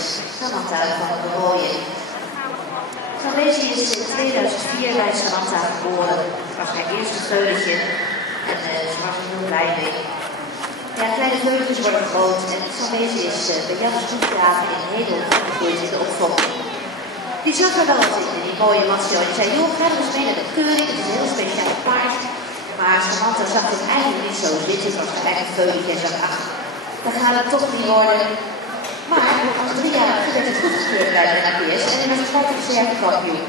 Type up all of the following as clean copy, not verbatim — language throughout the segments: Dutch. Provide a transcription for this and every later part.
is Samantha van der Rooyen. Samantha is in 2004 bij Samantha geboren. Het was haar eerste veulentje en ze was er heel blij mee. Ja, kleine veuletjes worden groot en Samantha is bij Jannes Goedgraven in Hedel opgegroeid in de opvolging. Die zag er wel wat in die mooie macho en zei, joh, ga er eens mee naar de keuring, het is een heel speciaal paard. Maar Samantha zag het eigenlijk niet zo zitten, het was haar eigen veulentje en zag, ach, dat gaat het toch niet worden. Maar als 3-jarige werd het goedgekeurd bij de NPS en dan werd het gelijk een reservekampioen.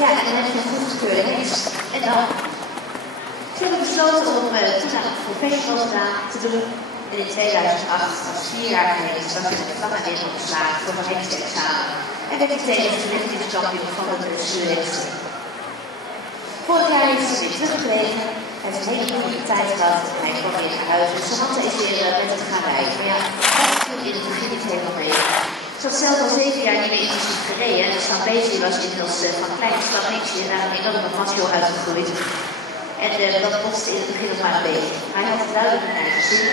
Ja, en dan heb je een goedgekeurde hengst. En dan ze hebben besloten om toen aan het professional te doen. En in 2008, als 4-jarige hengst, was hij met de lange in geslaagd voor een hengstexamen. En werd hij tegen de verlichtingskampioen van de dressuurhengsten. Vorig jaar is hij weer teruggekregen. Hij heeft een hele goede tijd gehad en hij kwam weer naar huis. Dus Samantha is weer met hem gaan rijden. Maar ja, dat viel in het begin niet helemaal mee. Ze had zelf al 7 jaar niet meer intensief gereden. En Zambezi was inmiddels van klein slagniksje naar een enorme macho uitgegroeid. En dat botste in het begin nog maar een beetje. Hij had het duidelijk naar zijn zin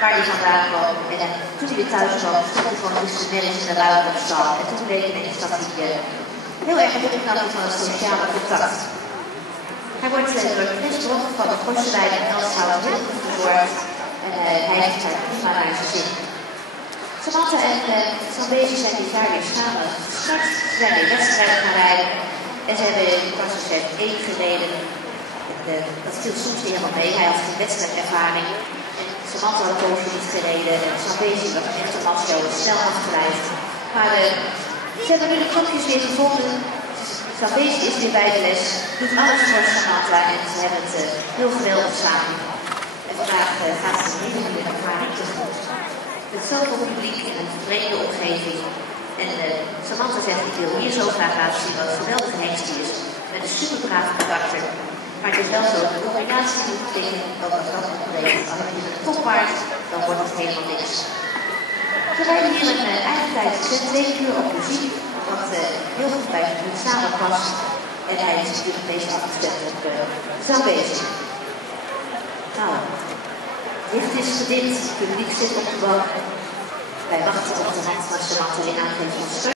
waar hij vandaan kwam. En toen hij weer thuis kwam, stond hij gewoon tussen de merries en de ruimte op stal. En toen bleek ineens dat hij heel erg opknapt van het sociale contact. Hij wordt door de Christbrok van de Gorsenwijk en Elshout heel goed verzorgd. En hij heeft zijn prima naar zijn zin. Samantha en Zambezi zijn dit jaar weer samen gestart. Ze zijn weer wedstrijden gaan rijden. En ze hebben in klasseset 1 gereden. Dat viel soms niet helemaal mee. Hij had geen wedstrijdervaring. Samantha had een poosje niet gereden. En Zambezi was echt een macho, snel afgeleid. Maar ze hebben nu de knopjes weer gevonden. Zambezi is weer bij de les, doet alles voor Samantha en ze hebben het heel geweldig samen. En vandaag gaat ze een hele goede ervaring tegemoet. Met zoveel publiek en een vreemde omgeving. En Samantha zegt, ik wil hier zo graag laten zien wat een geweldige hengst is. Met een superbraaf karakter. Maar het is wel zo, de combinatie moet betekenen dat dat ontbreekt. Als je een toppaard, dan wordt het helemaal niks. Ze rijden hier een eigen tijd, 2 uur op muziek. Wat heel goed bij het samenpast. En hij is natuurlijk het meest afgestemd op Zambezi. Nou, dit is gedimd. Het publiek zit op de bank. Wij wachten op de hand van Samantha in aangeven van steun.